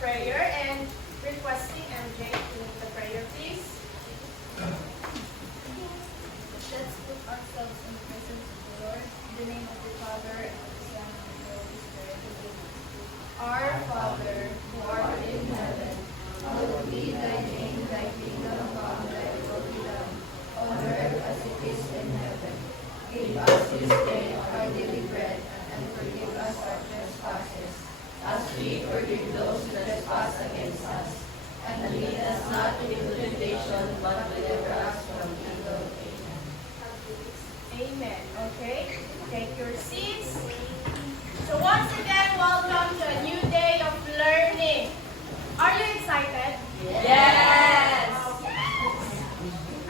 prayer and requesting MJ to lead the prayer, please. Let's put ourselves in the presence of the Lord. In the name of the Father, and of the Son, and of the Holy Spirit. Our Father, who art in heaven, hallowed be thy name, thy kingdom come, thy will be done, on earth as it is in heaven. Give us this day our daily bread, and forgive us our trespasses, as we forgive those who trespass against us. And lead us not into temptation, but deliver us from evil. Amen. Okay, take your seats. So once again, welcome to a new day of learning. Are you excited? Yes!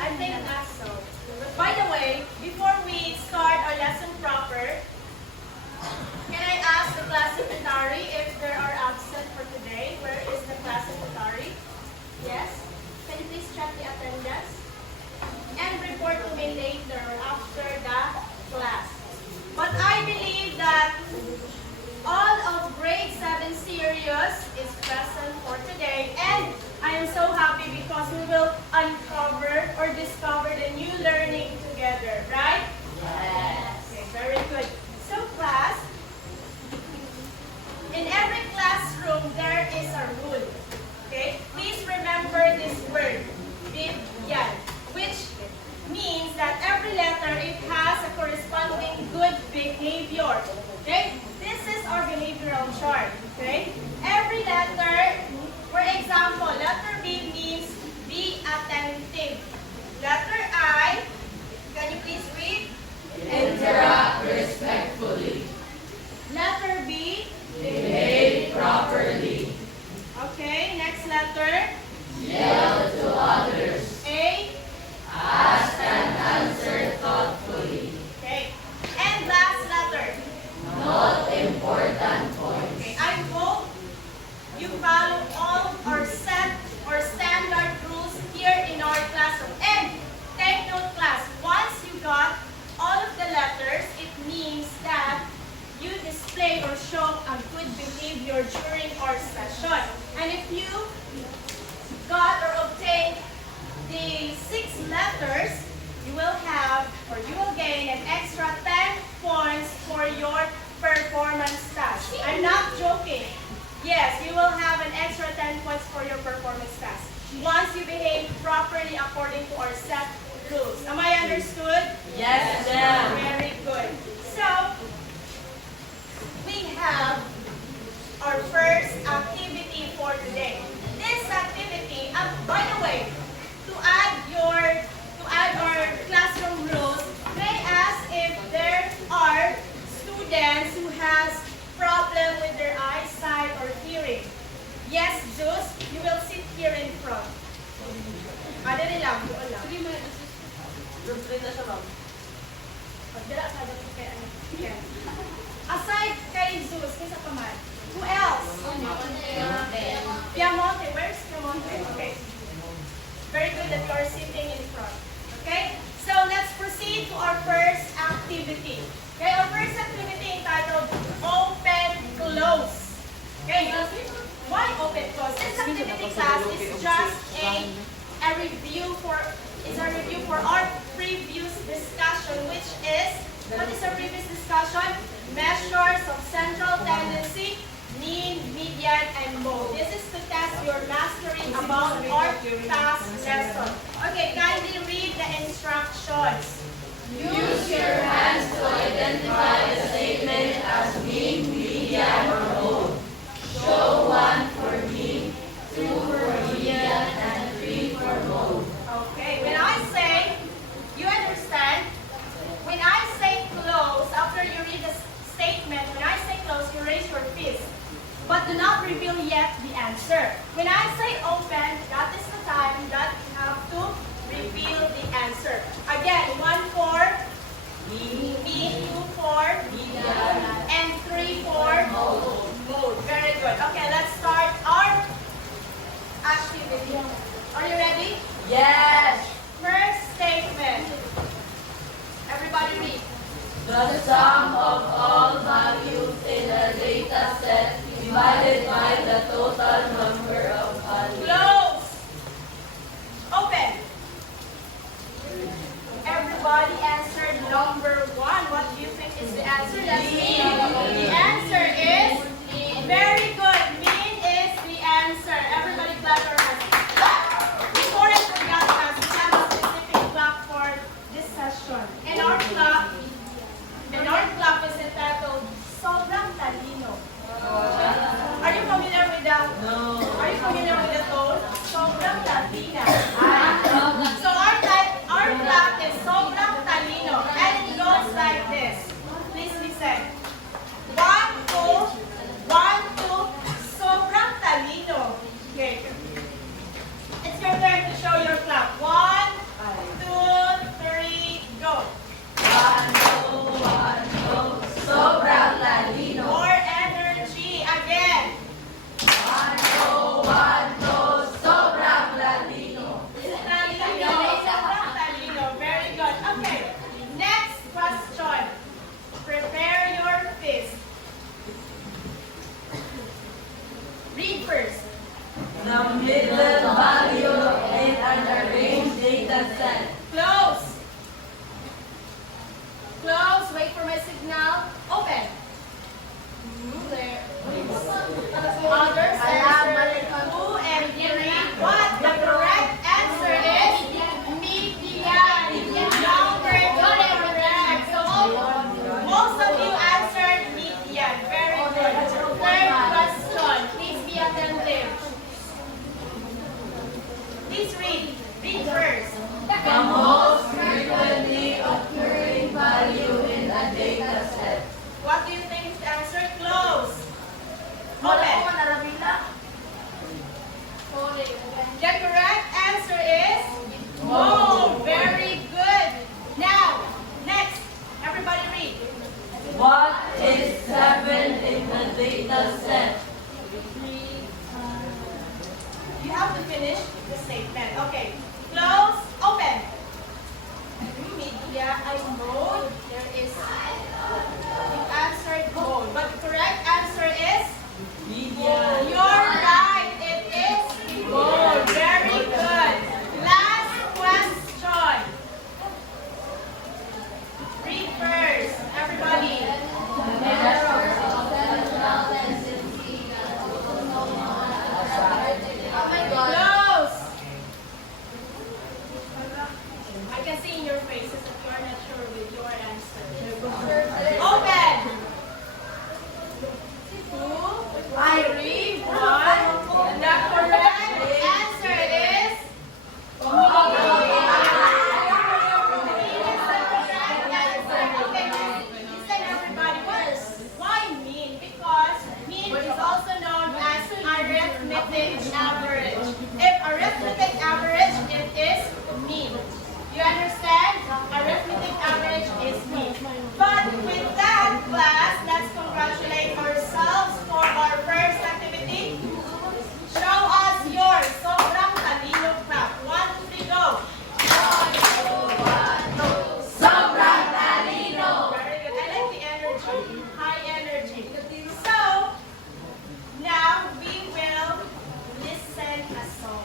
I think that's so. But by the way, before we start our lesson proper, can I ask the class secretary if there are absent for today? Where is the class secretary? Yes? Can you please check the attendance? And report to me later or after the class. But I believe that all of grade 7 serious is present for today, and I am so happy because we will uncover or discover the new learning together, right? Yes! Okay, very good. So class, in every classroom there is a rule. Okay? Please remember this word, bigyan, which means that every letter, it has a corresponding good behavior. Okay? This is our behavioral chart. Okay? Every letter, for example, letter B means be attentive. Letter I, can you please read? Interact respectfully. Letter B. Behave properly. Okay, next letter. Yell to others. A. Ask and answer thoughtfully. Okay. And last letter. Note important points. Okay, I hope you follow all our set or standard rules here in our classroom. And take note, class, once you got all of the letters, it means that you display or show a good behavior during our session. And if you got or obtained the 6 letters, you will have or you will gain an extra 10 points for your performance task. I'm not joking. Yes, you will have an extra 10 points for your performance task once you behave properly according to our set rules. Am I understood? Yes, ma'am. Very good. So, we have our first activity for today. This activity, by the way, to add our classroom rules, may I ask if there are students who has problem with their eyesight or hearing. Yes, Zeus, you will sit here in front. Madali lang, doon lang. Pagdala ka dapat kay ano. Ken. Aside kay Zeus, kaysa pa man. Who else? Piamonte. Where's Piamonte? Okay. Very good that you are sitting in front. Okay? So let's proceed to our first activity. Okay, our first activity entitled Open Close. Okay, why open close? This activity class is just a review for our previous discussion, which is what is our previous discussion? Measures of central tendency, mean, median, and mode. This is to test your mastery about our past lesson. Okay, kindly read the instructions. Use your hands to identify a statement as mean, median, or mode. Show 1 for mean, 2 for median, and 3 for mode. Okay, when I say, you understand? When I say close, after you read the statement, when I say close, you raise your fist. But do not reveal yet the answer. When I say open, that is the time that you have to reveal the answer. Again, 1 for mean, 2 for median, and 3 for mode. Very good. Okay, let's start our activity. Are you ready? Yes! First statement. Everybody read. The sum of all values in a data set divided by the total familiar with the tone? Sobrang Latina. So our clap is sobrang talino. And it goes like this. Please listen. 1, 2, 1, 2, sobrang talino. Okay. It's your turn to show your clap. 1, 2, 3, go. Sobrang lalino. More energy. Again. Sobrang lalino. Talino. Sobrang talino. Very good. Okay. Next question. Prepare your fist. Read first. The middle value in an arranged data set. Close. Close. Wait for my signal. Open. There. Others answer 2 and 3. What? The correct answer is median. Number 2 correct. So most of you answered median. Very good. Third question. Please be attentive. Please read. Read first. The most frequently occurring value in a data set. What do you think is the answer? Close. Open. The correct answer is mole. Very good. Now, next. Everybody read. What is 7 in the data set? You have to finish the statement. Okay. Close. Open. Media, I know there is. You answered mole, but the correct answer is Media. you're right. It is mole. Very good. Last question. Read first, everybody. Oh my God. Close. I can see in your faces that you are not sure with your answer. Open. 2, 3, 1. The correct answer is listen everybody. Why mean? Because mean is also known as arithmetic average. If arithmetic average, it is mean. You understand? Arithmetic average is mean. But with that, class, let's congratulate ourselves for our first activity. Show us your sobrang talino clap. 1, 2, 3, go. Sobrang lalino. Very good. I like the energy. High energy. So, now we will listen a song.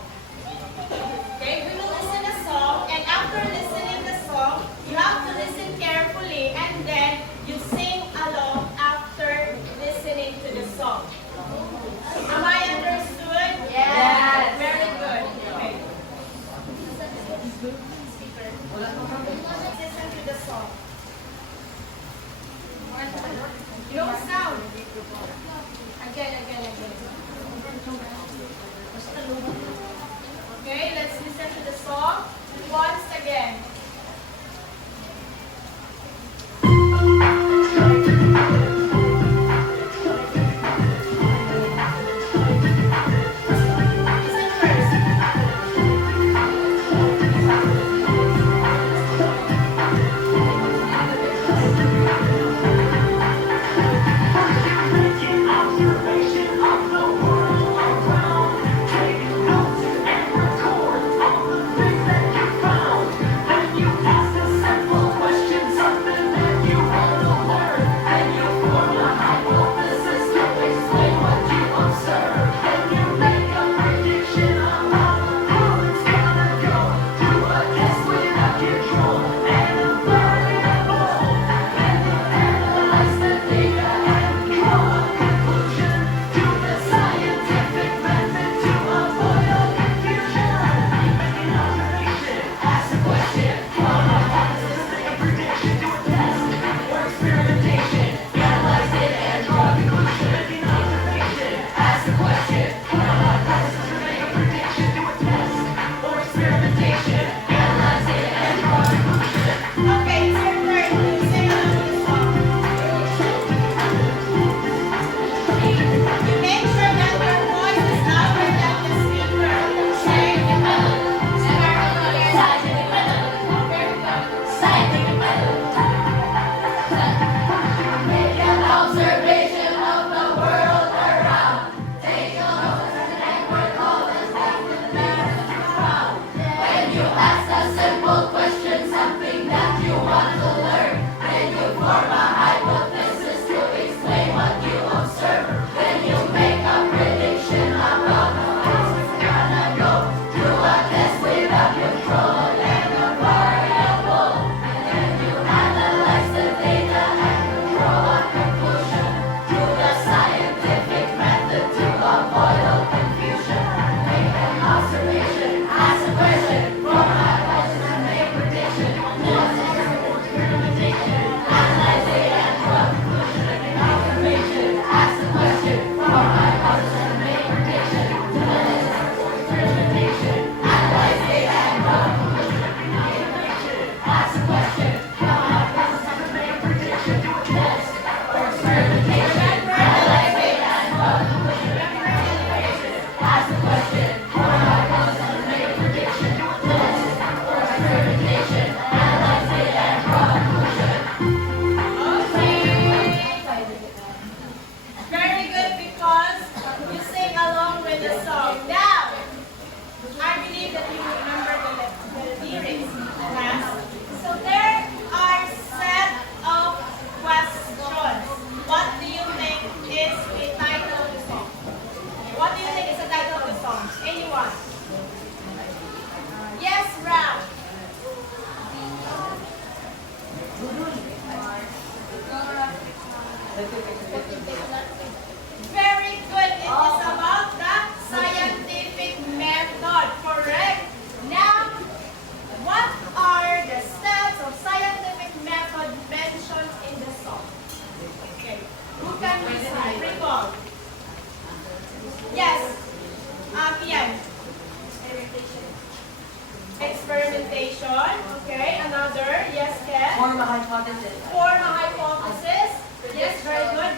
observation. Okay, another. Yes, Ken. Form a hypothesis. Form a hypothesis. Yes, very good.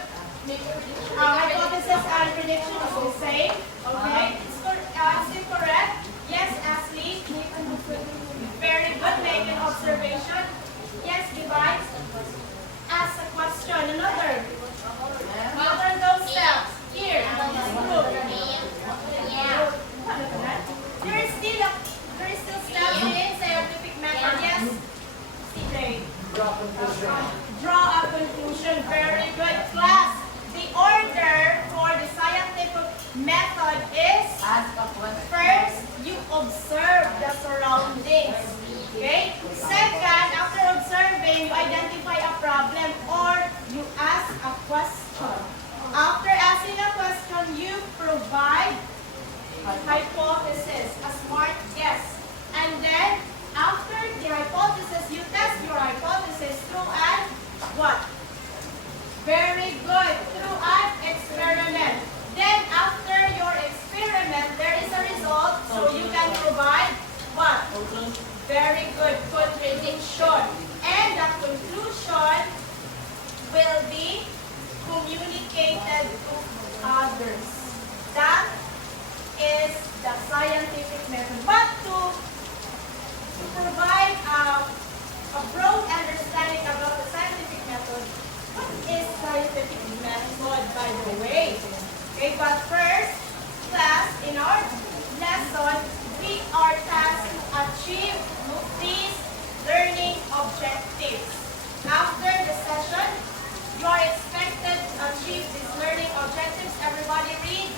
Hypothesis and prediction is the same. Okay, it's incorrect. Yes, Ashley. Very good. Make an observation. Yes, divide. Ask a question. Another. What are those steps? Here, in this group. There is still steps in scientific method. Yes, CJ. Draw a conclusion. Very good, class. The order for the scientific method is Ask a question. first, you observe the surroundings. Okay? Second, after observing, you identify a problem or you ask a question. After asking a question, you provide hypothesis, a smart guess. And then, after the hypothesis, you test your hypothesis through an what? Very good. Through an experiment. Then, after your experiment, there is a result, so you can provide what? Very good. Contradiction. And the conclusion will be communicated to others. That is the scientific method. But to provide a broad understanding about the scientific method, what is scientific method, by the way? Okay, but first, class, in our lesson, we are tasked to achieve these learning objectives. After the session, you are expected to achieve these learning objectives. Everybody read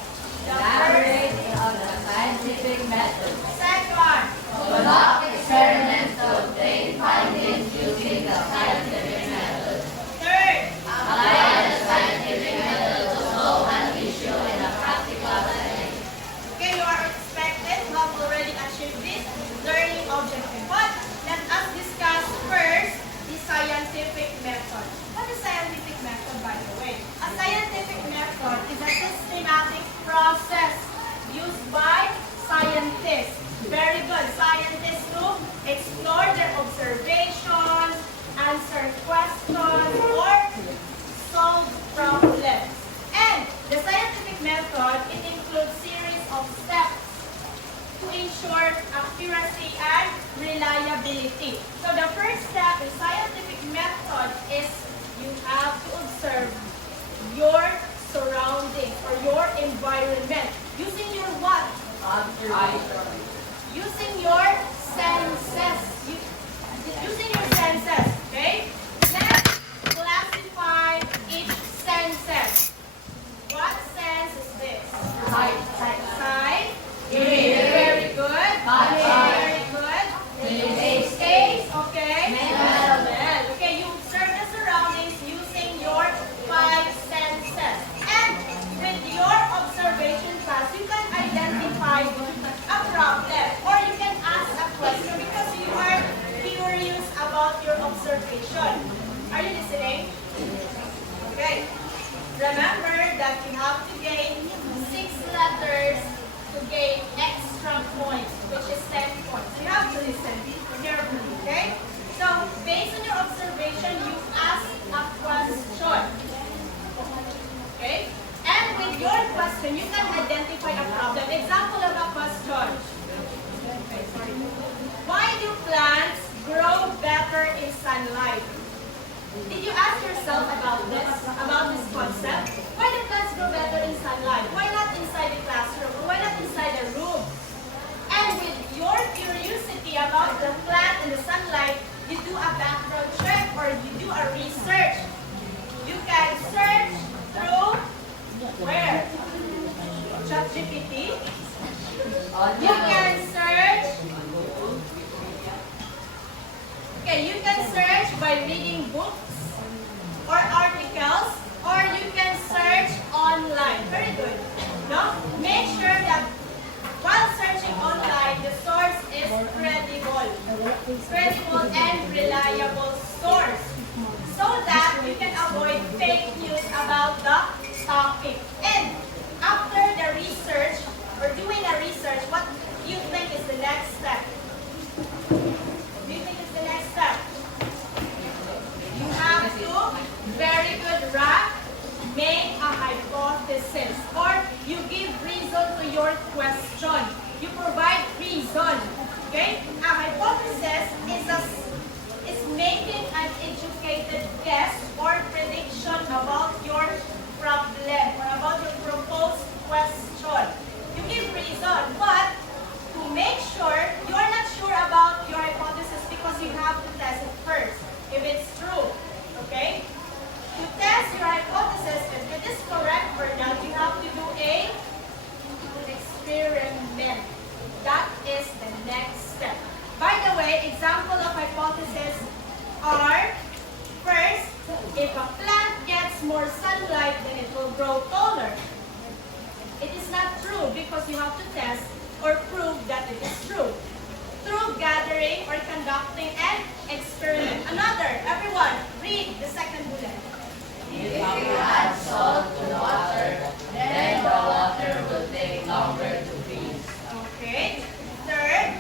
the Elaborate first. on the scientific method. Second, Conduct experiments to obtain findings using the scientific method. third, Apply the scientific method to solve an issue in a practical setting. okay, you are expected to have already achieved this learning objective. But let us discuss first the scientific method. What is scientific method, by the way? A scientific method is a systematic process used by scientists. Very good. Scientists to explore their observations, answer questions, or solve problems. And the scientific method, it includes series of steps to ensure accuracy and reliability. So the first step in scientific method is you have to observe your surroundings or your environment using your what? Observation. Using your senses. Using your senses, okay? Let's classify each senses. What sense is this? Sight. Sight. Hearing. Very good. Touch. Very good. Taste. Taste, okay. Smell. Smell. Okay, you observe the surroundings using your five senses. And with your observation class, you can identify a problem or you can ask a question because you are curious about your observation. Are you listening? Okay. Remember that you have to gain 6 letters to gain extra points, which is 10 points. You have to listen carefully, okay? So, based on your observation, you ask a question. Okay? And with your question, you can identify a problem. Example of a question. Okay, sorry. Why do plants grow better in sunlight? Did you ask yourself about this concept? Why do plants grow better in sunlight? Why not inside the classroom? Or why not inside the room? And with your curiosity about the plant and the sunlight, you do a background check or you do a research. You can search through where? ChatGPT. You can search. Okay, you can search by reading books or articles, or you can search online. Very good. No? Make sure that while searching online, the source is credible and reliable source, so that you can avoid fake news about the topic. And after the research or doing a research, what do you think is the next step? reason to your question. You provide reason. Okay? A hypothesis is making an educated guess or prediction about your problem or about your proposed question. You give reason, but to make sure, you are not sure about your hypothesis because you have to test it first, if it's true. Okay? To test your hypothesis, if it is correct or not, you have to do a experiment. That is the next step. By the way, example of hypothesis are, first, if a plant gets more sunlight, then it will grow taller. It is not true because you have to test or prove that it is true through gathering or conducting an experiment. Another, everyone, read the second bullet. If you add salt to water, then the water will take longer to freeze. Okay. Third,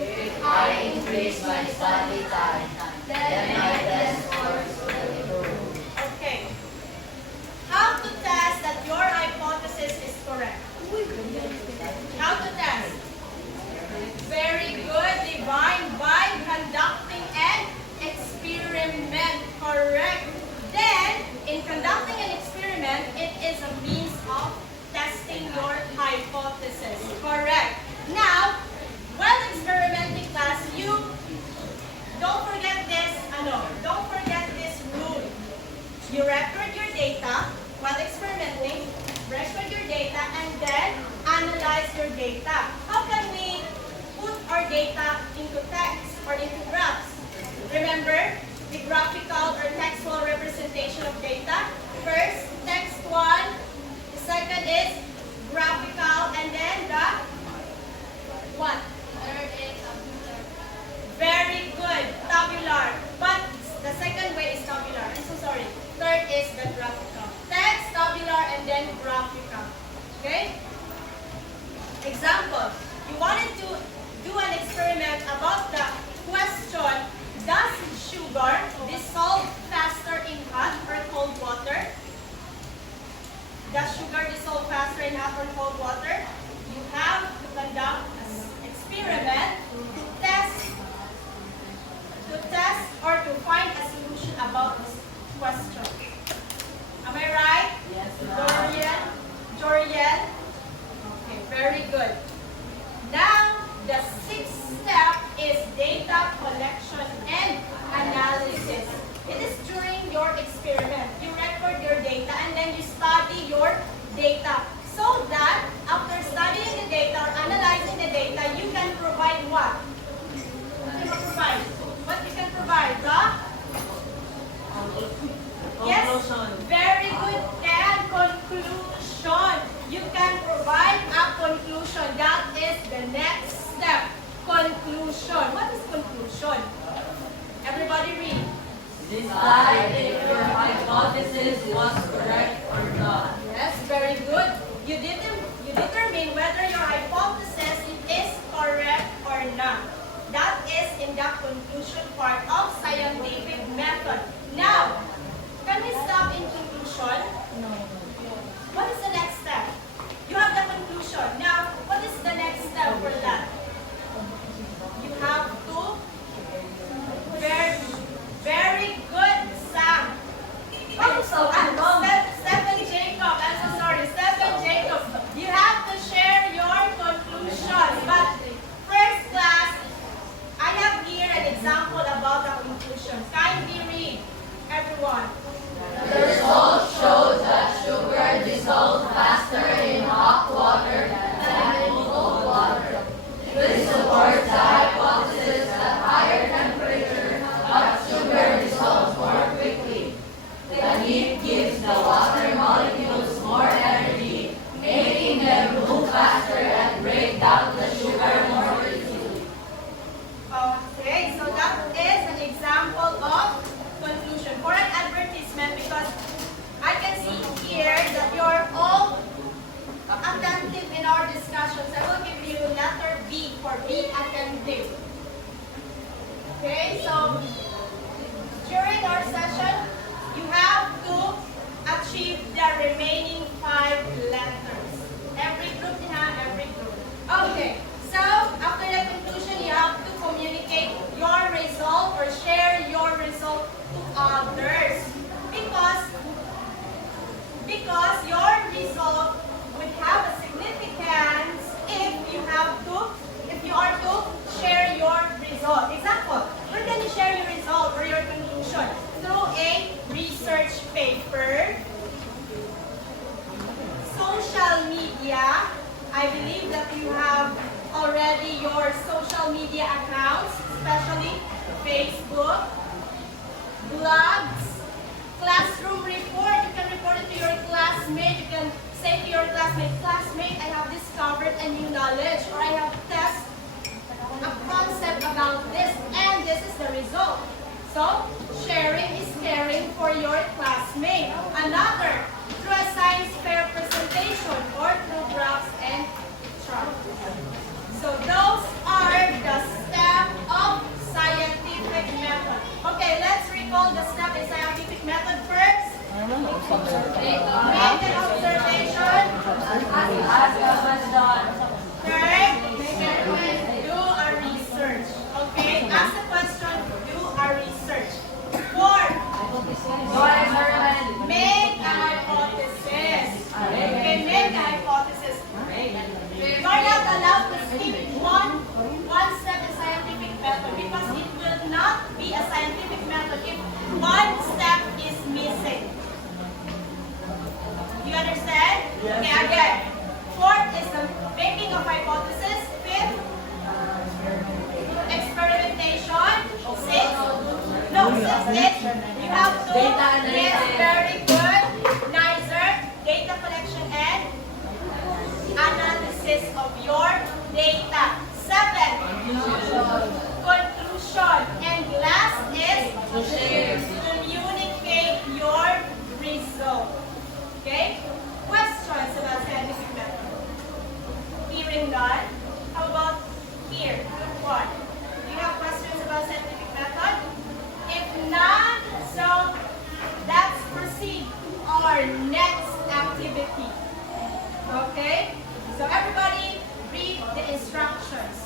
If I increase my study time, then my test scores will improve. okay. How to test that your hypothesis is correct? How to test? Very good, Divine, by conducting an experiment. Correct. Then, in conducting an experiment, it is a means of testing your hypothesis. Correct. Now, while experimenting class, you don't forget this rule. You record your data while experimenting, record your data, and then analyze your data. How can we put our data into text or into graphs? Remember the graphical or textual representation of data? First, text one. The second is graphical, and then the what? Third is tabular. Very good, tabular. But the second way is tabular. I'm so sorry. Third is the graphical. Text, tabular, and then graphical. Okay? Example. You wanted to do an experiment about the question, does sugar dissolve faster in hot or cold water? Does sugar dissolve faster in hot or cold water? You have to conduct an experiment to test or to find a solution about this question. Am I right? Yes, Joriel? Okay, very good. Now, the sixth step is data collection and analysis. It is during your experiment. You record your data and then you study your data. So that after studying the data or analyzing the data, you can provide what? What you can provide? What you can provide? Yes, very good. And conclusion. You can provide a conclusion. That is the next step. Conclusion. What is conclusion? Everybody read. Decide if your hypothesis was correct or not. Yes, very good. You determine whether your hypothesis is correct or not. That is in the conclusion part of scientific method. Now, can we stop in conclusion? No. What is the next step? You have the conclusion. Now, what is the next step for that? You have to very good, Sam. Stephen Jacob. I'm so sorry. Stephen Jacob. You have to share your conclusion. But first class, I have here an example about the conclusion. Kindly read, everyone. The results showed that sugar dissolved faster in hot water than in cold water. This supports the hypothesis that higher temperatures help sugar dissolve more quickly. The heat gives the water molecules more energy, making them move faster and break down the sugar more easily. Okay, so that is an example of conclusion for an advertisement because I can see here that you're all attentive in our discussions. I will give you letter B for be attentive. Okay, so during our session, you have to achieve the remaining 5 letters. Every you have already your social media accounts, especially Facebook, blogs, classroom report. You can report it to your classmate. You can say to your classmate, I have discovered a new knowledge, or I have tested a concept about this, and this is the result. So, sharing is caring for your classmate. Another, through a science fair presentation or through graphs and charts. So, those are the steps of scientific method. Okay, let's recall the step in scientific method first. Make an observation. Ask a question. Third, do a research. Okay, ask a question, do a research. Fourth, Do an experiment. make a hypothesis. Okay, make a hypothesis. You're not allowed to skip one step in scientific method because it will not be a scientific method if one step is missing. You understand? Okay, again. Fourth is the making of hypothesis. Fifth, experimentation. Sixth, you have to, Data analysis. yes, very good. Nicer, data collection and analysis of your data. Seven, conclusion. And last is communicate your result. Okay? Questions about scientific method? Hearing none. How about here? Group one. Do you have questions about scientific method? If not, so let's proceed to our next activity. Okay? So everybody read the instructions.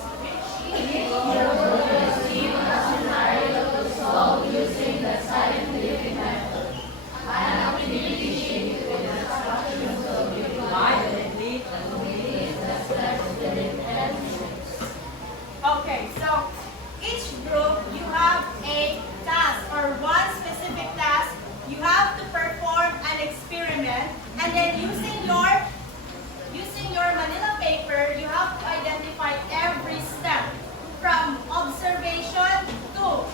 Using the scientific method. An activity sheet with instructions will be provided. Okay, so each group you have a task or one specific task. You have to perform an experiment, and then using your manila paper, you have to identify every step from observation to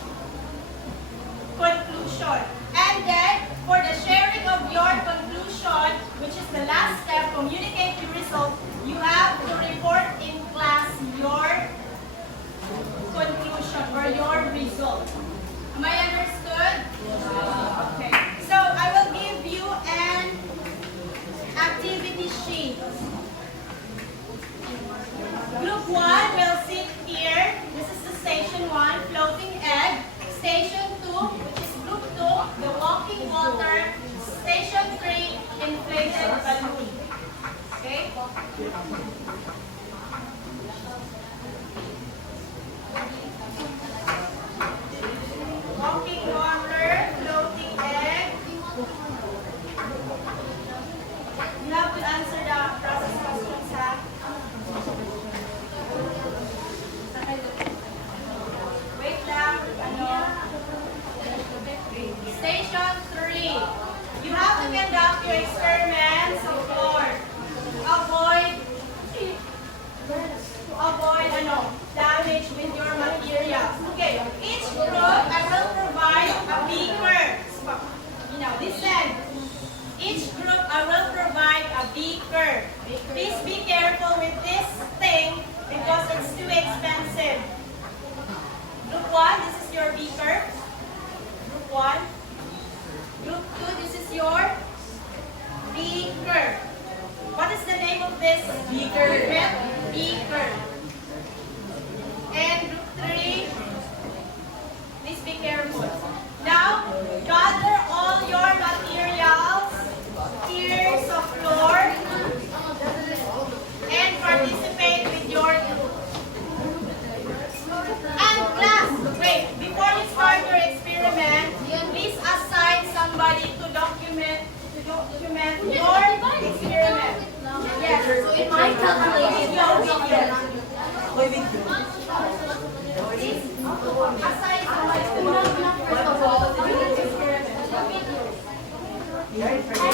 conclusion. And then for the sharing of your conclusion, which is the last step, communicate the result, you have to report in class your conclusion or your result. Am I understood? Okay. So I will give you an activity sheet. Group 1 will sit here. This is the station 1, floating egg. Station 2, which is group 2, the walking water. Station 3, inflated balloon. Okay? Walking water, floating egg. You have to answer the process questions, ha? Wait lang. Station 3. You have to conduct your experiments, of course. Avoid damage with your materials. Okay, each group I will provide a beaker. Listen. Each group I will provide a beaker. Please be careful with this thing because it's too expensive. Group 1, this is your beaker. Group 1. Group 2, this is your beaker. What is the name of this beaker? Beaker. And group 3, please be careful. Now, gather all your materials here sa floor and participate with your group. And class, wait, before you start your experiment, please assign somebody to document your experiment. Yes. In my calculation, Please assign somebody to document your experiment.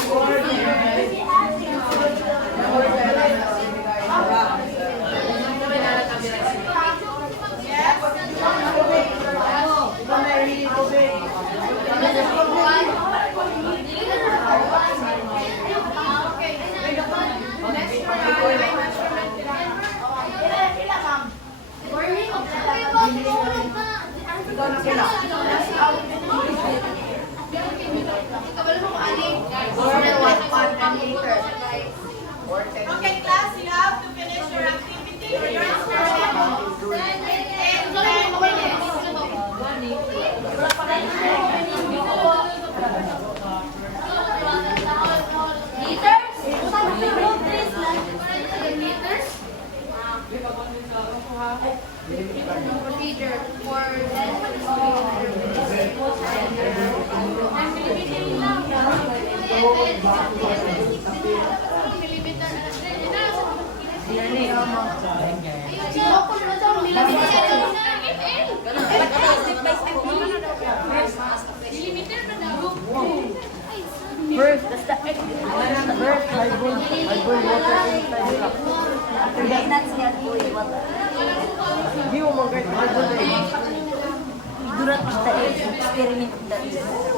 leader for then First, that's the egg. First, I boil water inside the cup. After that, That's the boy water. give mo mga I boil the egg. Do not eat the egg. Experiment with the egg.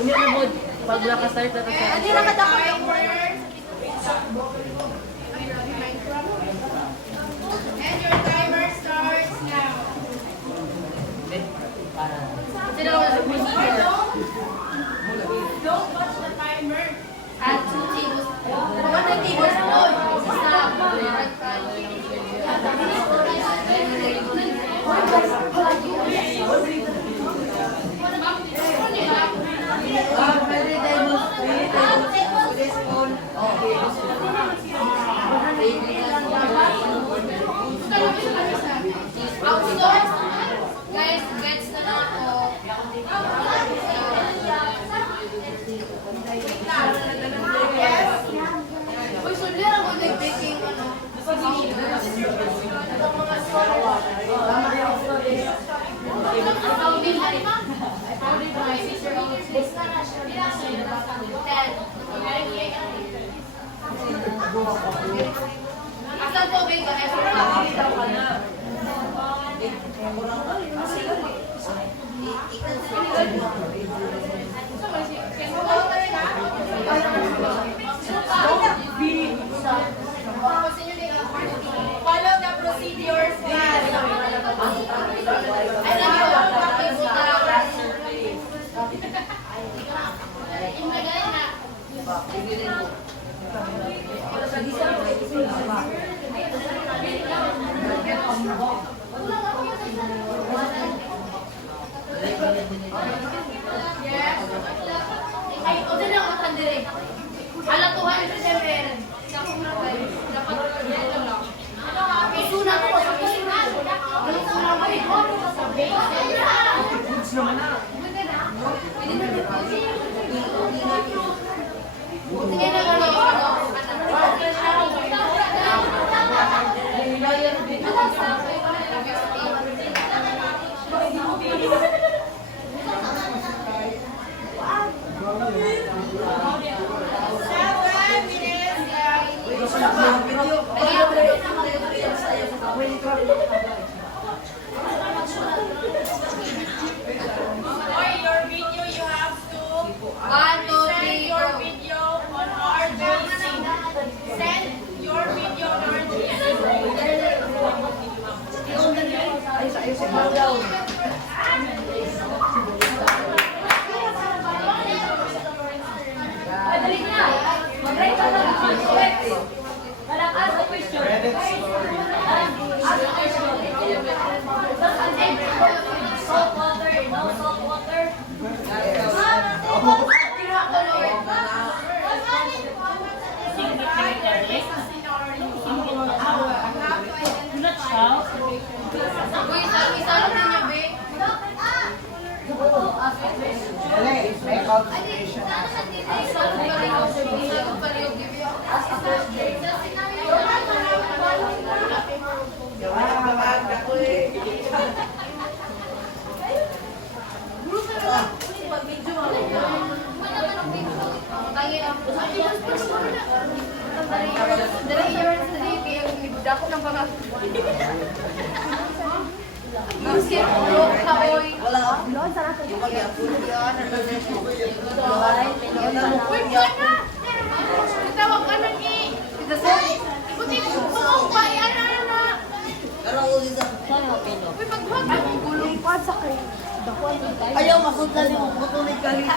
Unya na mo, pag wala ka start na sa Hindi na kadako yung And your timer starts now. Don't watch the timer. Add 2 tablespoons. 1 tablespoon. Guys, gets na lang ako. Uy, sundin ako nag-baking ano. Asan po ba yung Follow the procedures, guys. Ay, ay, o din ako kandire. Ala, 200 ml. Dapat lang. Isuna ko sa pisuna. Isuna ko ito. Sa base. Sige na lang. For your video, you have to 1, 2, send 3, your go. video on our GC. Send your video on our GC. Salt water, no salt water. Uy, isalo din niya, be. Isalo pa rin ako. Isalo pa rin ako, be. Dako ng mga Musik, kaoy. Uy, na! Itawag ka nang Buti, bumong ba? Yan na! Uy, pagbuhat ka mong gulong pa sa kayo. Ayaw, masudlan mo. Butunig ka rin.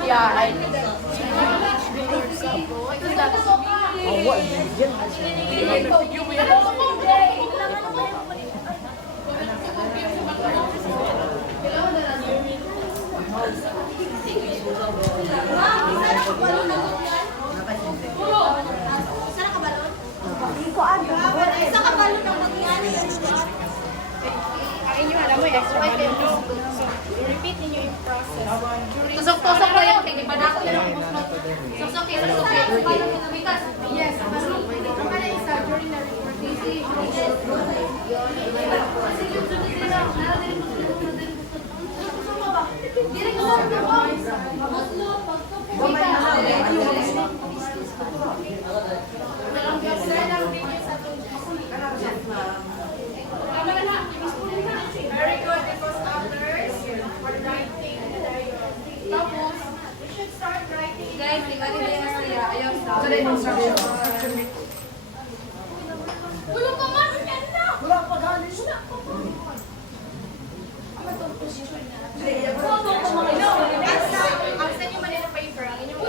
Yeah, I Awa, bigyan. Isa ka balon ng mangyari. Ang inyo, alam mo, extra balon nyo. So, repeat ninyo yung process. Tusok-tusok na yung tingin pa na ako yung tusok yung Yes, balon. Ang pala isa, during the recording. Very good, because others are writing the diagram. Tapos, we should start writing. Guys, di ba din yung siya? Ayaw sa. Wala pa man, yan na! Wala pa galing. Ang sa inyo Manila paper, ang inyong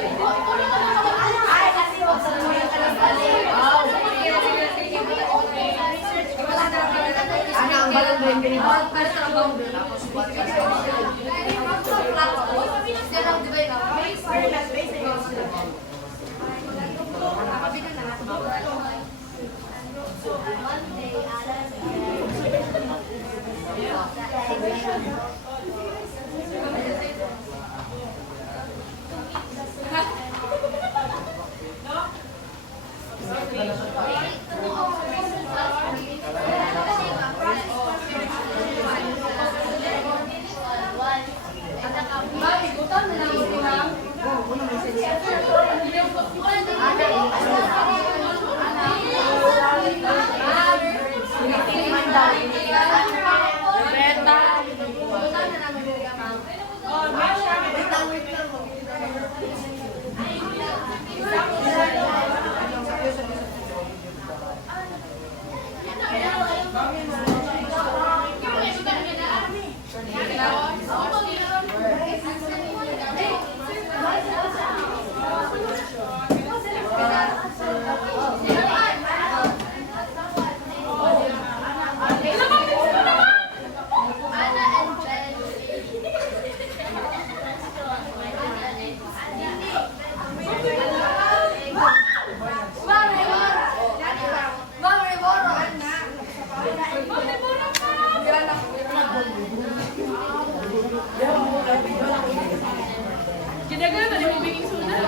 Ginagawa na yung baking soda.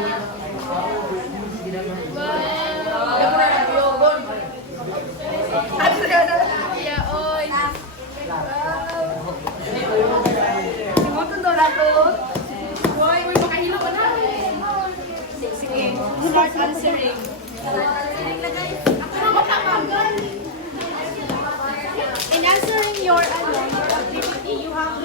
Yeah, oy. Hoy, may makahilo ka na. Sige, start answering. In answering your activity, you have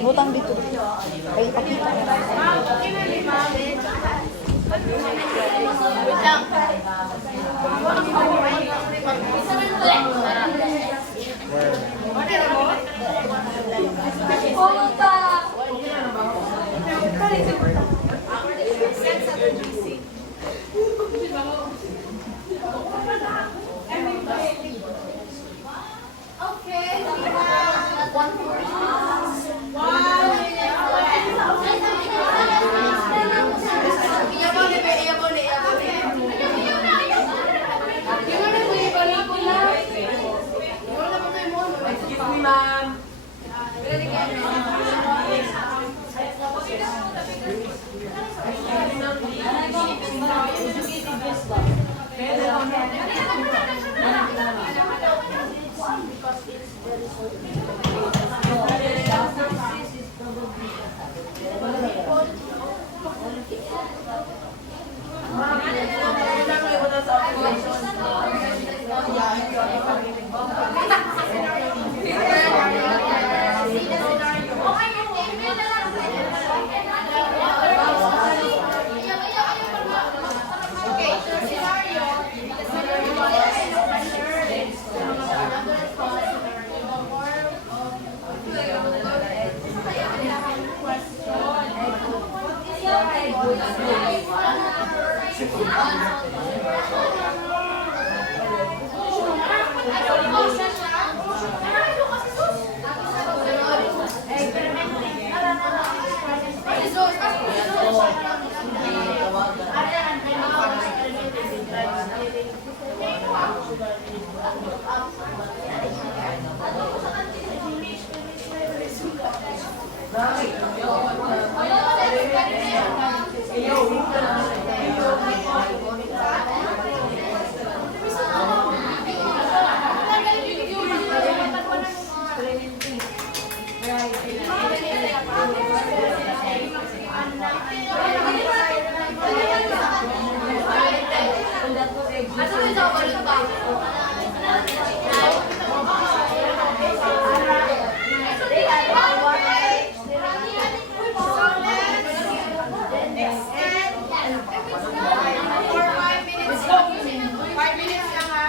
Butang dito. Ay, ipakita. Yeah. For 5 minutes lang. 5 minutes lang ha.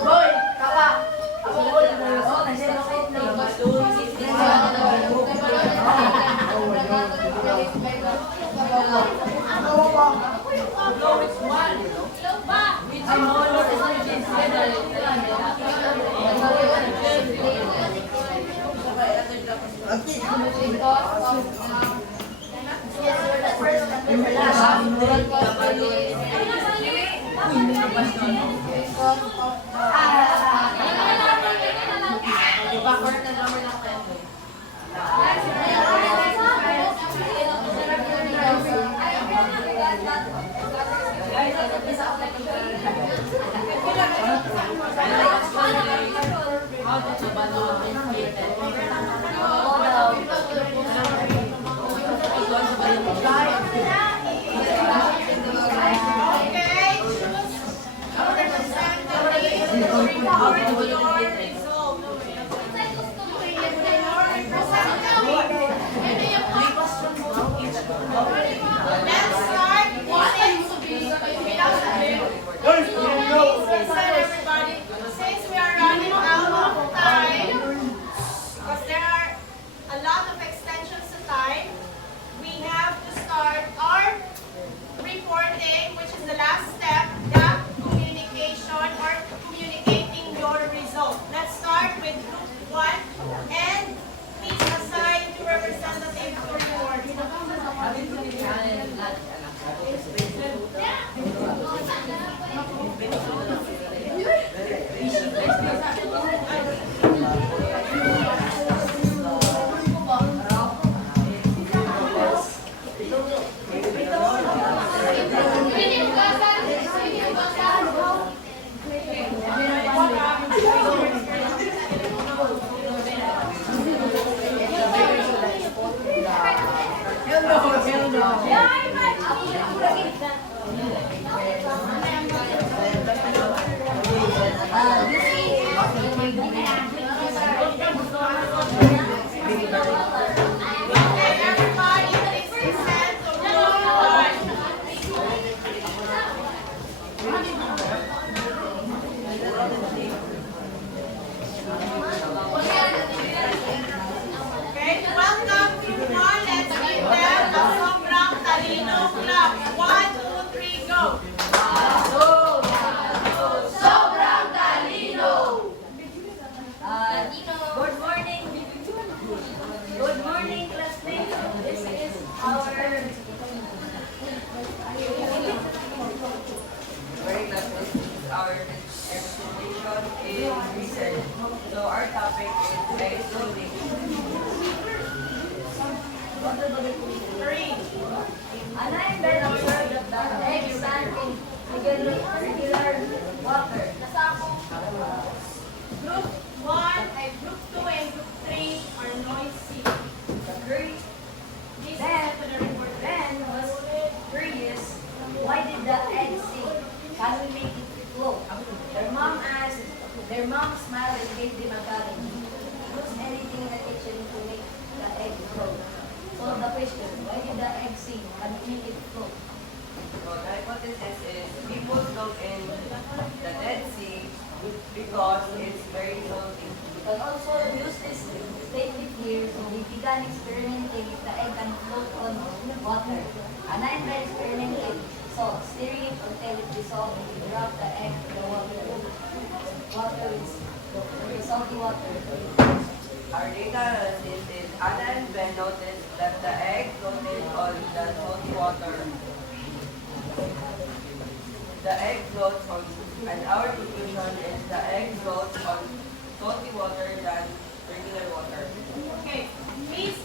Boy, kapa. Ako, nandiyan ako. Okay, choose a representative to report your result. Your representative. Let's start. Listen, everybody. Since we are running out of time, because there are a lot of extensions to time, we have to start our reporting, which is the last step, the communication or communicating your result. Let's start with group 1 and please assign two representatives to report. Okay, everybody, please listen to group 1. Okay, welcome group 1. Let's give them a sobrang talino clap. 1, 2, 3, go. Sobrang talino! Good morning. Good morning, classmates. This is our Our presentation is research. So our topic is egg loading. 3. Anay Ben observed that the egg sank in regular water. Group 1, group 2 and group 3 are noisy. Agree? Please Then, listen to the report. Ben was curious. Why did the egg sink? Can we make it float? Their mom asked. Their mom smiled and gave them a challenge. Use anything in the kitchen to make the egg float. So the question, why did the egg sink? Can we make it float? So the hypothesis is people float in the Dead Sea because it's very salty. We can also use this statement here, so we began experimenting if the egg can float on water. And I experimented salt, stirring it until it dissolved and we drop the egg in the water. Water is the salty water. Our data analysis is Anna and Ben noticed that the egg floated on the salty water. The egg floats on, and our conclusion is the egg floats on salty water than regular water. Okay, please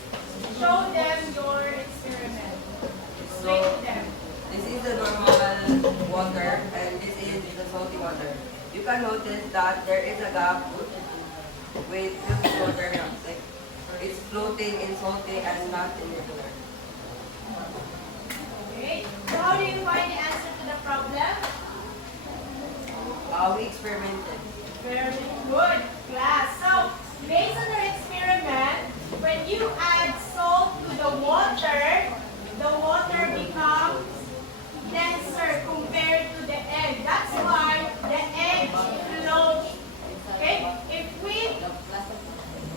show them your experiment. Explain to them. This is the normal water and this is the salty water. You can notice that there is a gap with filtered water. Like it's floating in salty and not in regular. Okay, so how do you find the answer to the problem? We experimented. Very good, class. So, based on your experiment, when you add salt to the water becomes denser compared to the egg. That's why the egg floats. Okay? If we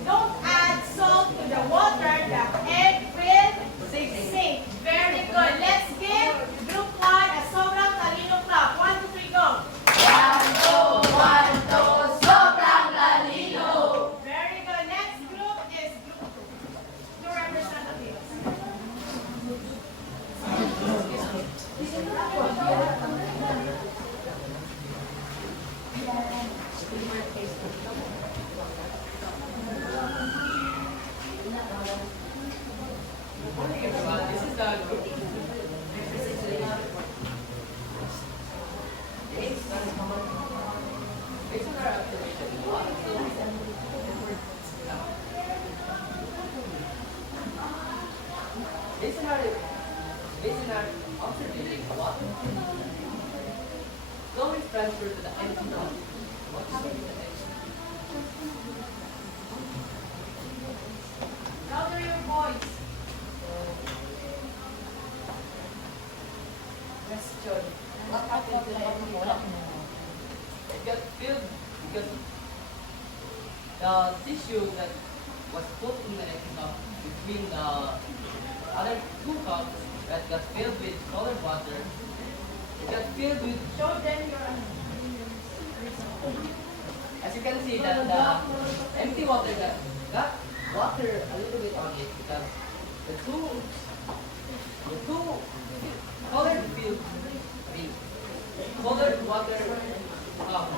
don't add salt to the water, the egg will sink. based on our observation, water flow is transferred to the empty cup. What's the next? Louder your voice. Question. What happened to the empty cup? It got filled because the tissue that was put in the empty cup between the other two cups that got filled with colored water, it got filled with, Show them your as you can see, that the empty water got water a little bit on it because the two colored filled, colored water got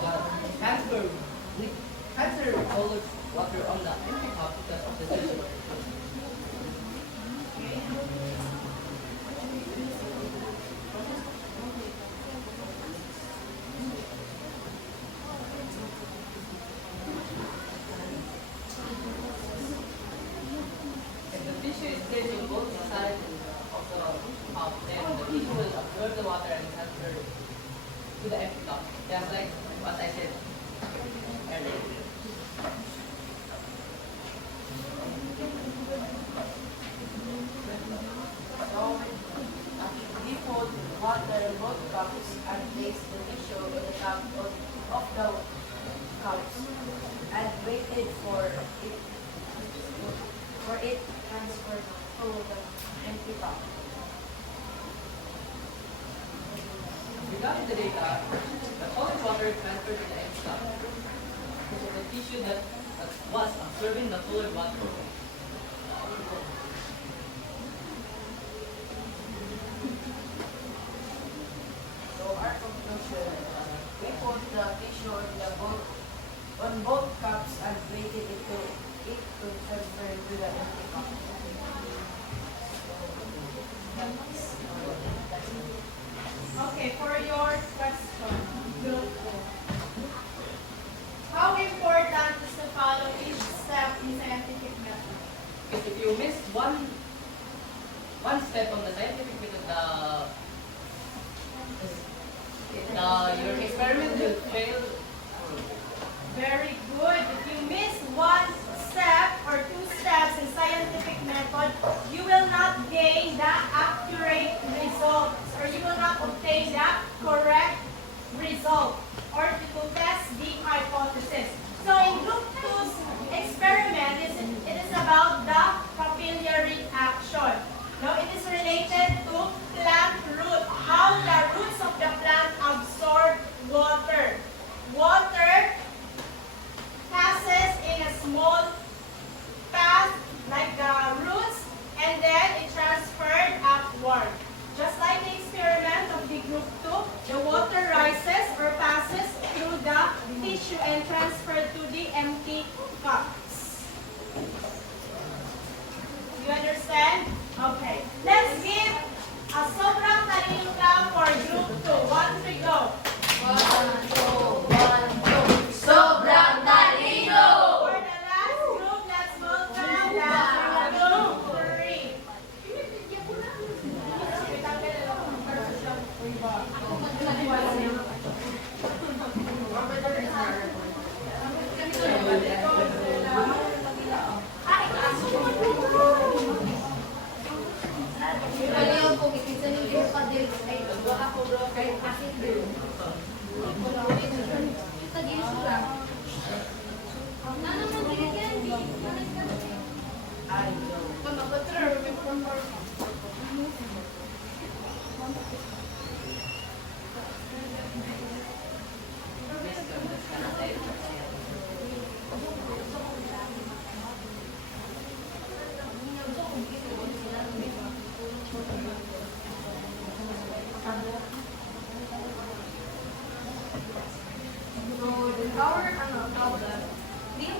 transfer colored water on the empty cup because of the tissue. If the tissue is placed on both sides of the cup, then the tissue will absorb the water and transfer to the empty cup. Just like what I said earlier. So, we put water in both cups and place the tissue in the top of the cups and waited for it transferred to the empty cup. Regarding the data, the colored water transferred to the empty cup because of the tissue that was absorbing the colored water. So our conclusion, we put the tissue on both cups and waited it to transfer to the empty cup. Okay, for your question, group O. How important is to follow each step in scientific method? Because if you miss one step on the scientific method, your experiment will fail. Very good. If you miss one step or two steps in scientific method, you will not gain the accurate results or you will not obtain the correct result or to test the hypothesis. So in group 2's experiment, it is about the capillary action. Now it is related to plant root, how the roots of the plant absorb water. Water passes in a small path like the roots and then it transferred upward. Just like the experiment of the group 2, the water rises or passes through the tissue and transferred to the empty cups. You understand? Okay. Let's give a sobrang talino clap for group 2. 1, 3, go. Sobrang talino! For the last group, let's welcome the 2, 3. Kaliyan ko, kikisa ng iyo pa din. Ay, wala ko bro, kahit akin din. Sa gilid ko lang. Naman din yan, di. So, our problem, Leo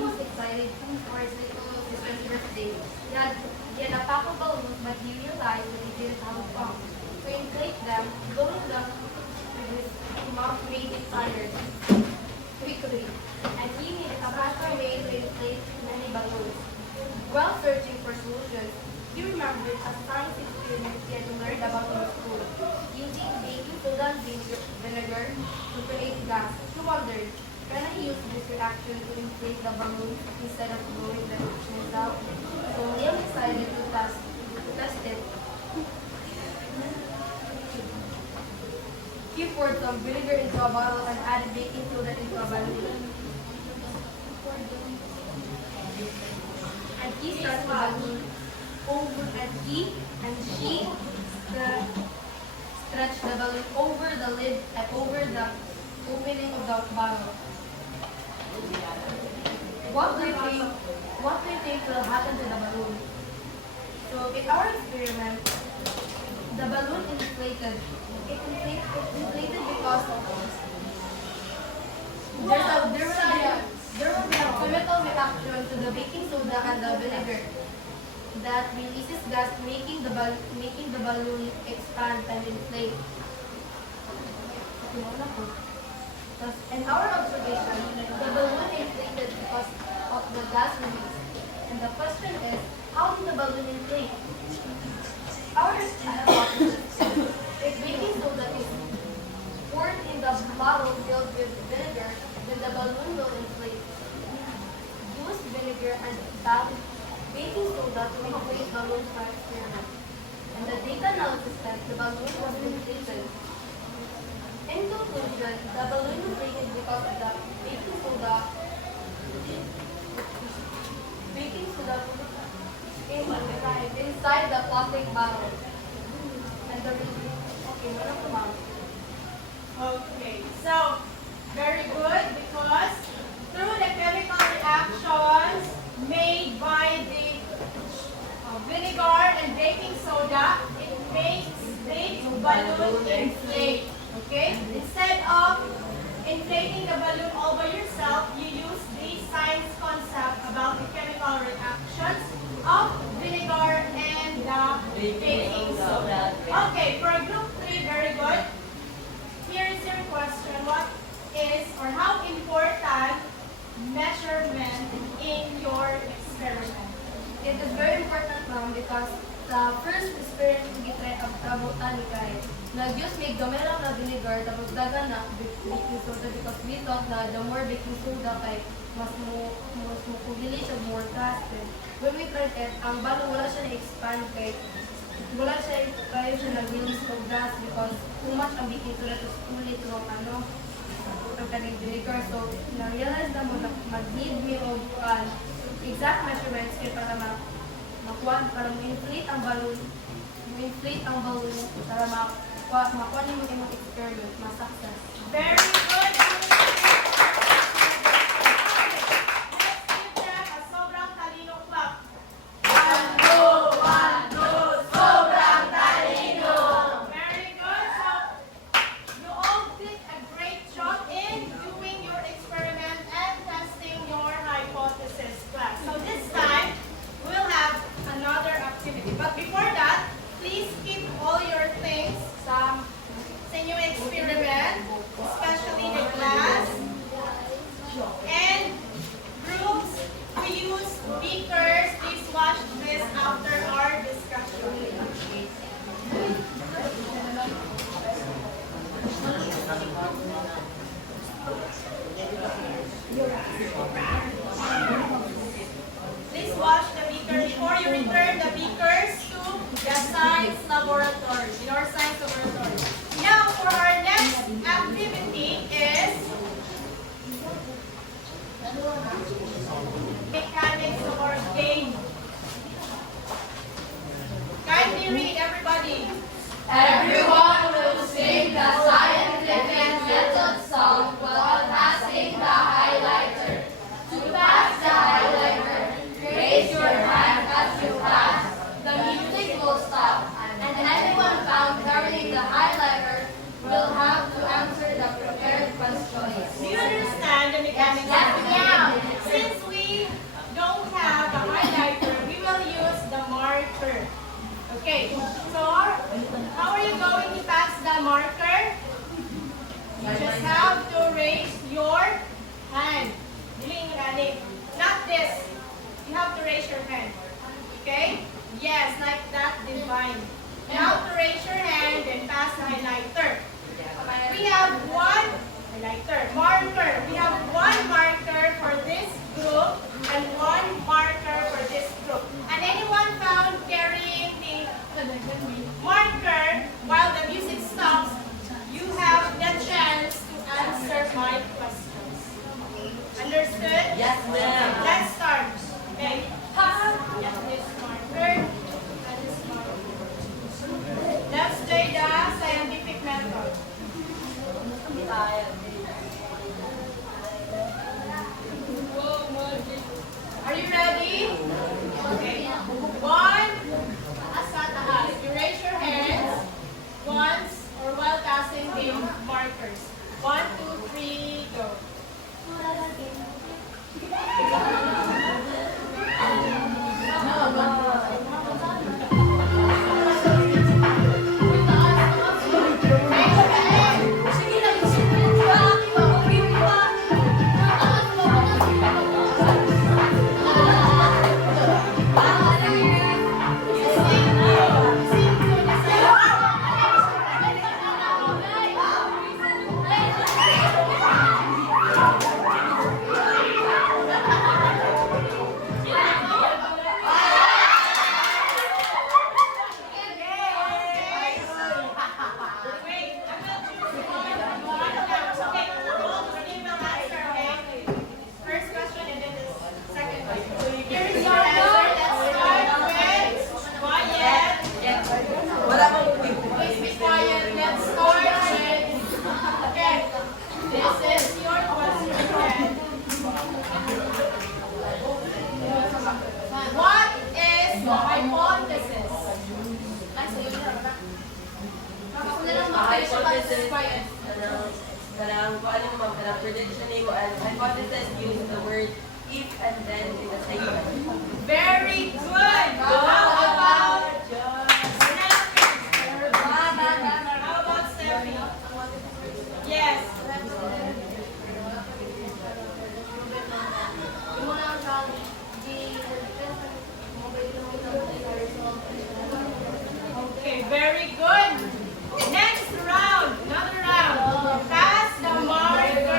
was excited for his little sister's birthday. He had a pack of balloons, but he realized that he didn't have a pump. To inflate them, blowing them with his mouth made it tired quickly. And he needed a faster way to inflate many balloons. have been a science experiment you had learned about in school. Using baking soda and vinegar to create gas. He wondered, can I use this reaction to inflate the balloon instead of blowing the fumes out? So Liam decided to test it. He poured some vinegar into a bottle and added baking soda into a balloon. And he started the balloon over and she stretched the balloon over the lid and over the opening of the bottle. What do you think will happen to the balloon? So in our experiment, the balloon inflated. It inflated because there will be a chemical reaction to the baking soda and the vinegar that releases gas, making the balloon expand and inflate. In our observation, the balloon inflated because of the gas release. And the question is, how did the balloon inflate? Our hypothesis is, if baking soda is poured in the bottle filled with vinegar, then the balloon will inflate. Use vinegar and baking soda to inflate balloons for experiment. And the data analysis said the balloon was inflated. In conclusion, the balloon inflated because of the baking soda inside the plastic bottle. And the Okay, so very good because through the chemical reactions made by the vinegar and baking soda, it makes the balloon inflate. Okay, instead of inflating the balloon all by yourself, you use the science concept about the chemical reactions of vinegar and the baking soda. Okay, for group 3, very good. Here is your question. What is or how important measurement in your experiment? It is very important, ma'am, because the first experiment kita abutan ni kay nag-use may gamay lang na vinegar tapos dagan na baking soda because we thought na the more baking soda kay mas mo kugili siya more fast. When we tried it, ang balon wala siya na-expand kay wala siya kayo siya nag-release of gas because too much ang baking soda to ulit ng ang kaning vinegar. So, na-realize na mo na mag-need me of exact measurements kaya para para ma-inflate ang balloon, para makuha niyo yung imong experiment, ma-success. Very good. Let's give them a sobrang talino clap. Sobrang talino. Very good. So, you all did a great job in doing your experiment and testing your hypothesis, class. So this time, we'll have another activity. But before that, please keep all your things sa inyong experiment, especially the glass and groups who use beakers. Please wash this after our discussion. Please wash the beaker before you return the beakers to the science laboratory, in our science laboratory. Now, for our next activity is mechanics of our game. Kindly read, everybody. Everyone will sing the scientific method song while passing the highlighter. To pass the highlighter, raise your hand as you pass. The music will stop, and anyone found carrying the highlighter will have to answer the prepared questions. Do you understand the mechanics of the game? Since we don't have a highlighter, we will use the marker. Okay, so how are you going to pass the marker? You just have to raise your hand. Not this. You have to raise your hand. Okay? Yes, like that. at Divine. Now to raise your hand and pass the highlighter. We have one marker. We have one marker for this group and one marker for this group. And anyone found carrying the marker while the music stops, you have the chance to answer my questions. Understood? Yes, ma'am. Let's start. Okay. Get this marker and this marker. Let's do the scientific method. Are you ready? Okay. One, you raise your hands once or while passing the markers. 1, 2, 3, go. Prediction mo and hypothesis use the word if and then in a statement. Very good. How about Steffi? Yes. Okay, very good. Next round, another round. Pass the marker.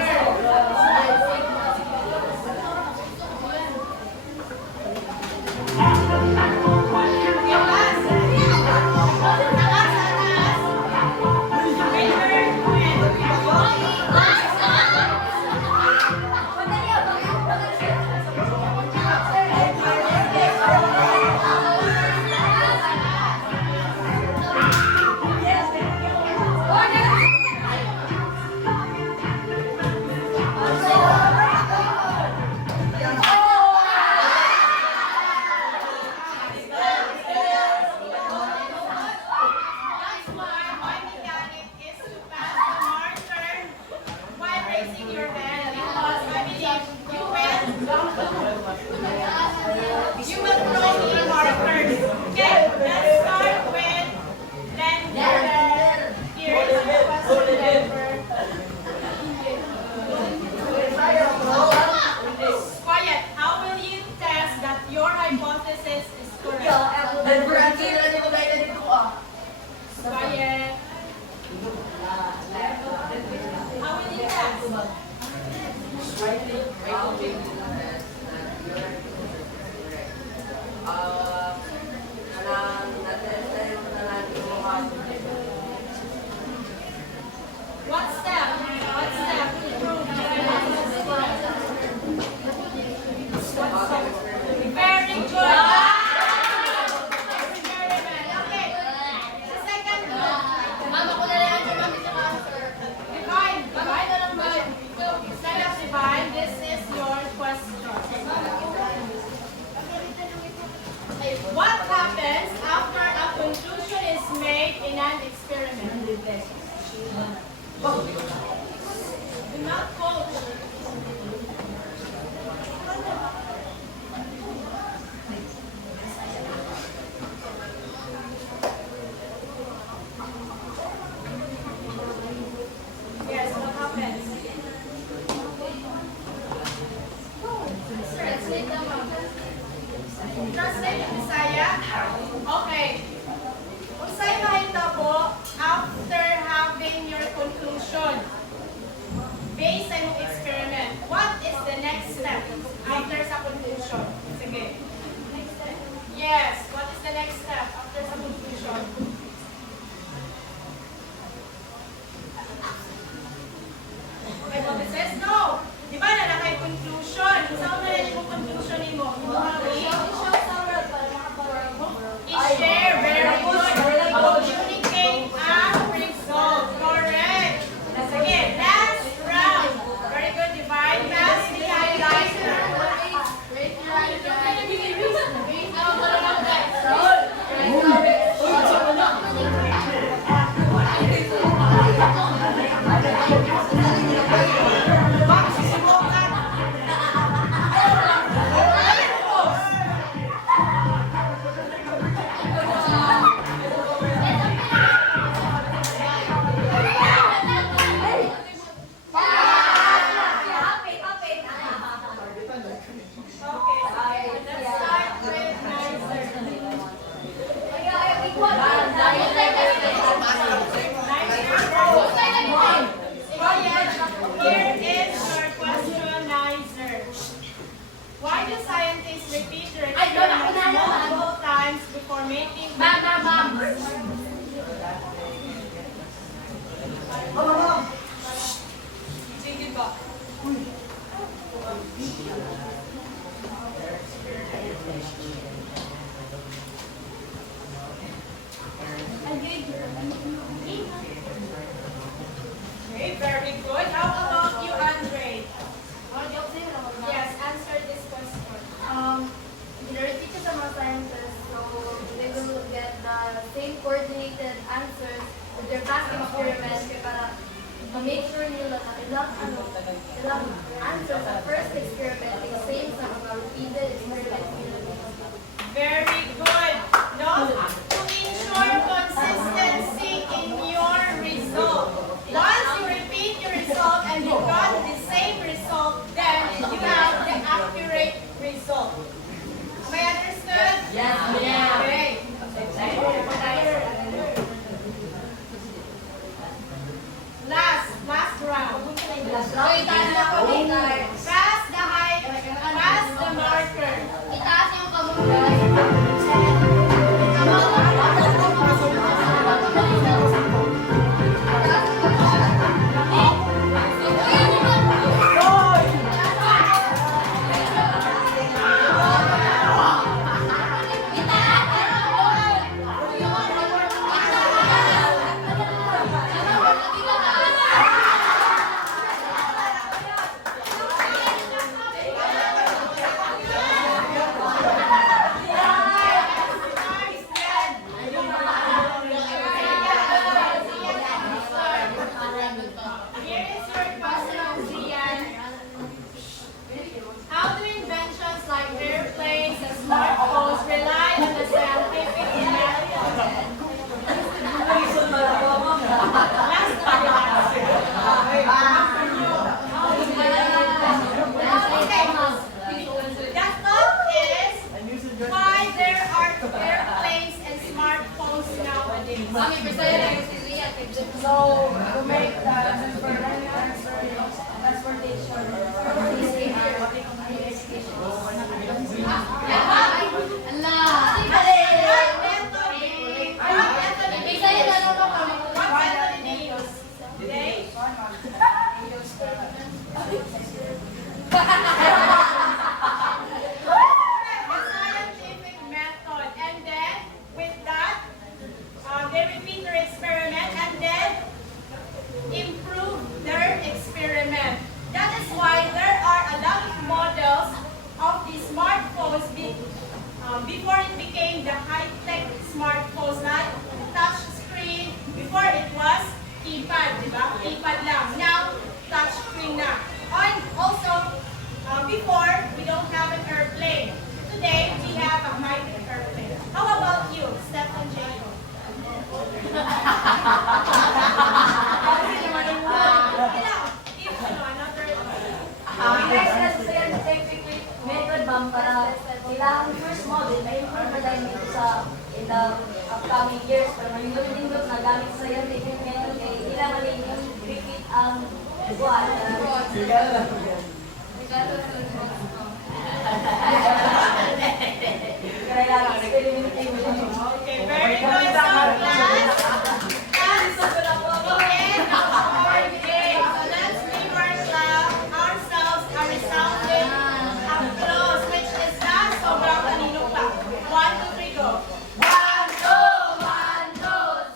What step? What step? Very good. Okay. The second group. Mama ko na lang yung mami sa answer. Divine. Divine na lang ba? Stand up, Divine. This is your question. What happens after a conclusion is made in an experiment? Do not coach. Yes, what happens? Translate the mom. Translate in Bisaya. Okay. scientists repeat their Ay, doon ako experiments na naman. multiple times before making Ma'am. Sige ba? Okay, very good. How about you, Andre? Yes, answer this question. Their teachers are more scientists, so they will get the same coordinated answers with their past experiments para ma-make sure nila na ilang answers sa first experiment is same sa mga repeated experiments nila. Very good. No? To ensure consistency in your result. Once you repeat your result and you got the same result, then you have the accurate result. Am I understood? Yes, ma'am. Okay. Last round. Pass the marker. Itaas yung kamay. Here is your question, Zian. How do inventions like airplanes and smartphones rely on the scientific method? Last okay. The thought is why there are airplanes and smartphones nowadays. So, to make the transportation, What method did they use? They? The scientific method. And then, with that, they repeat their experiment and then improve their experiment. That is why there are a lot of models of the smartphones before it became the high-tech smartphones like touch screen. Before it was keypad, di ba? Keypad lang. Now, touch screen na. And also, before, we don't have an airplane. Today, we have a high-tech airplane. How about you, Stefan Jacob? Scientific method, ma'am, para ilang first model na improve na dahil dito sa in the upcoming years. Pero malindot-lindot na gamit sa scientific method kay ilang malindot repeat ang buwan. Okay, very good. So, class, that's the end of our day. So, let's give ourselves a resounding applause, which is that sobrang kanino pa. 1, 2, 3, go.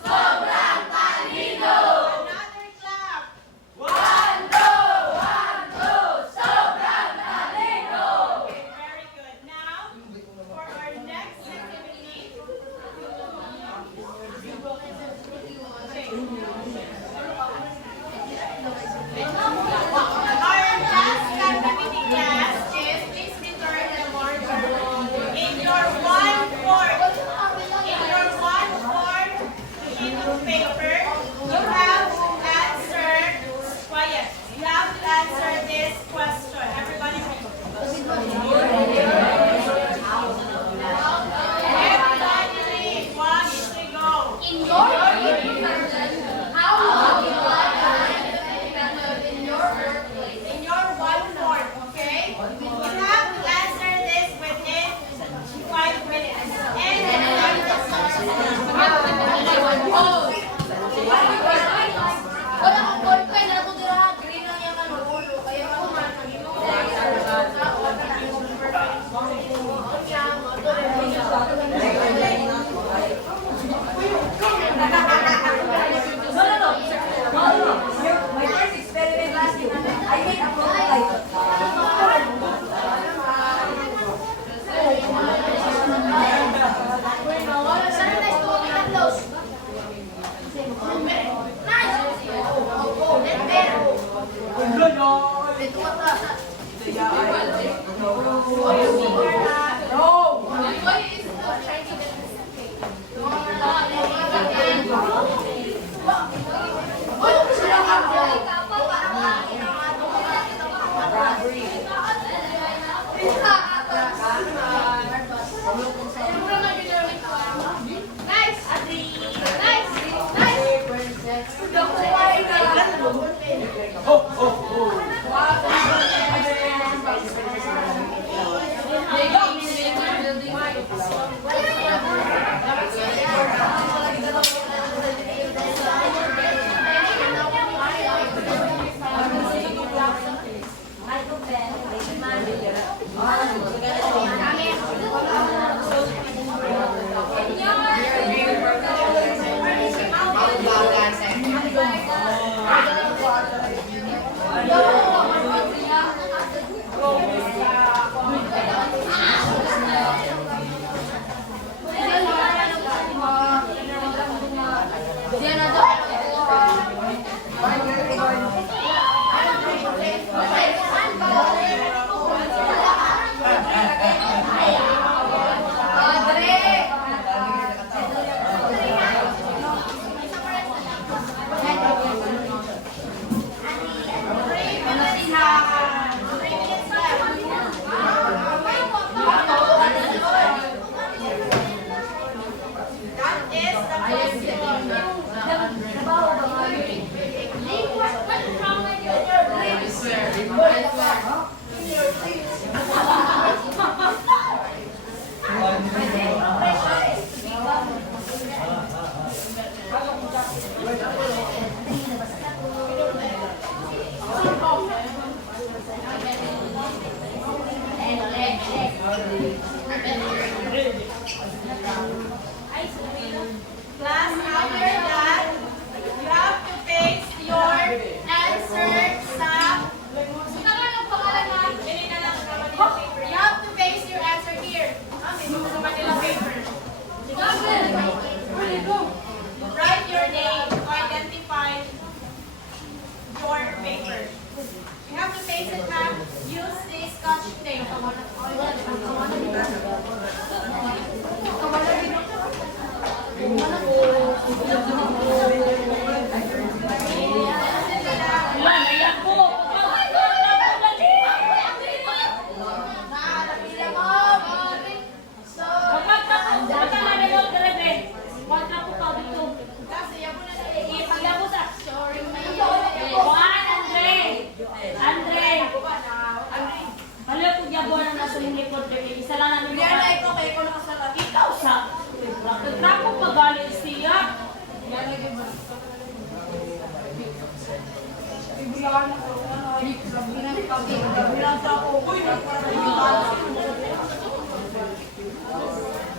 Sobrang talino! Another clap. Sobrang talino! Okay, very good. Class, after that, you have to paste your answer sa... You have to paste your answer here. Sa Manila paper. Write your name to identify your paper. You have to paste it back. Use the Scotch tape.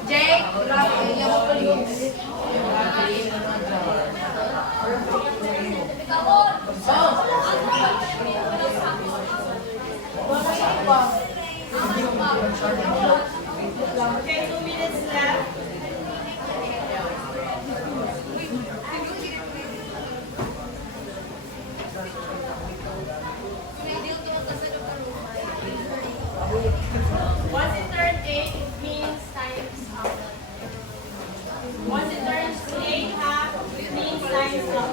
Jake, Okay, 2 minutes left. Once it turns 8, it means time is up. Once it turns 8 half, it means time is up.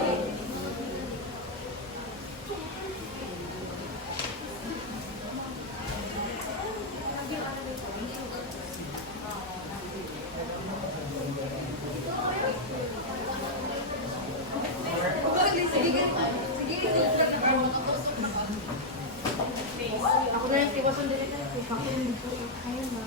Ako na yung tiwasan din ito. Ako yung kaya na.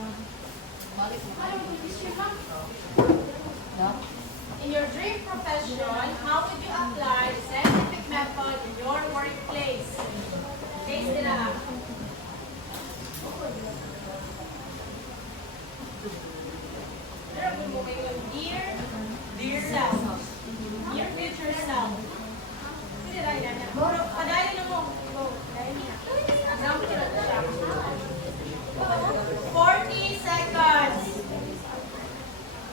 In your dream profession, how would you apply the scientific method in your workplace? Taste nila. Pero kung mo kayo yung dear self, dear future self. Pwede na yan. Padali na mo. Example na siya. 40 seconds.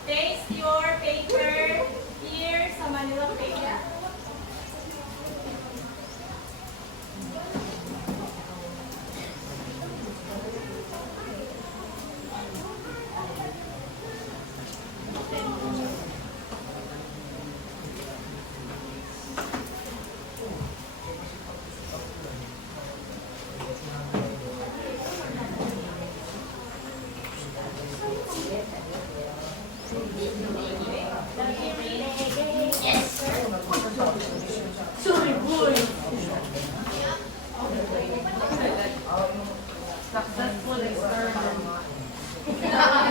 Paste your paper here sa Manila paper.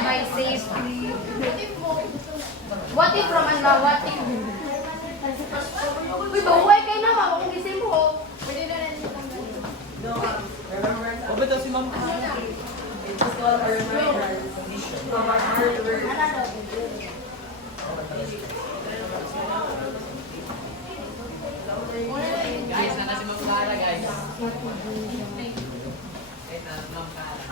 my safety. What if from ano? What if? Uy, bahuay kayo naman. Kung gising mo. Pwede na rin yung O, beto si Ma'am. Guys, nana si Ma'am Clara, guys. Wait na, Ma'am Clara.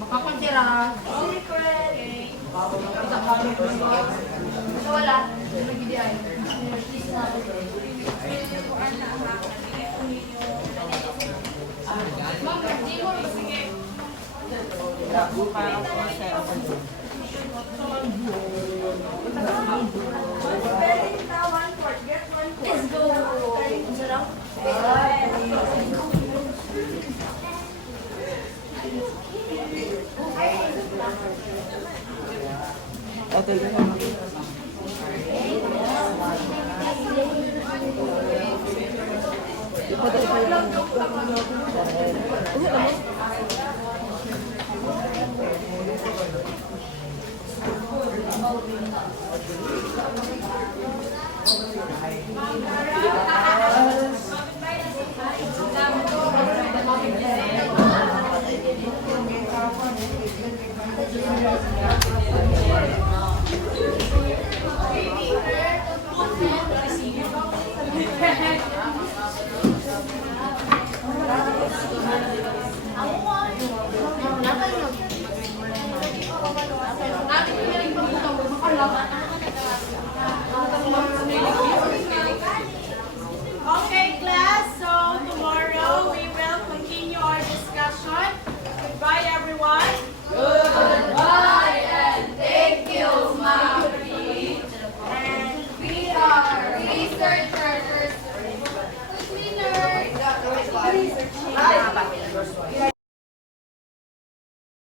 Makakunsira. Ito wala. Let's go. Okay, class, so tomorrow we will continue our discussion. Goodbye, everyone. Goodbye and thank you, Mommy. And We are researchers. Winners.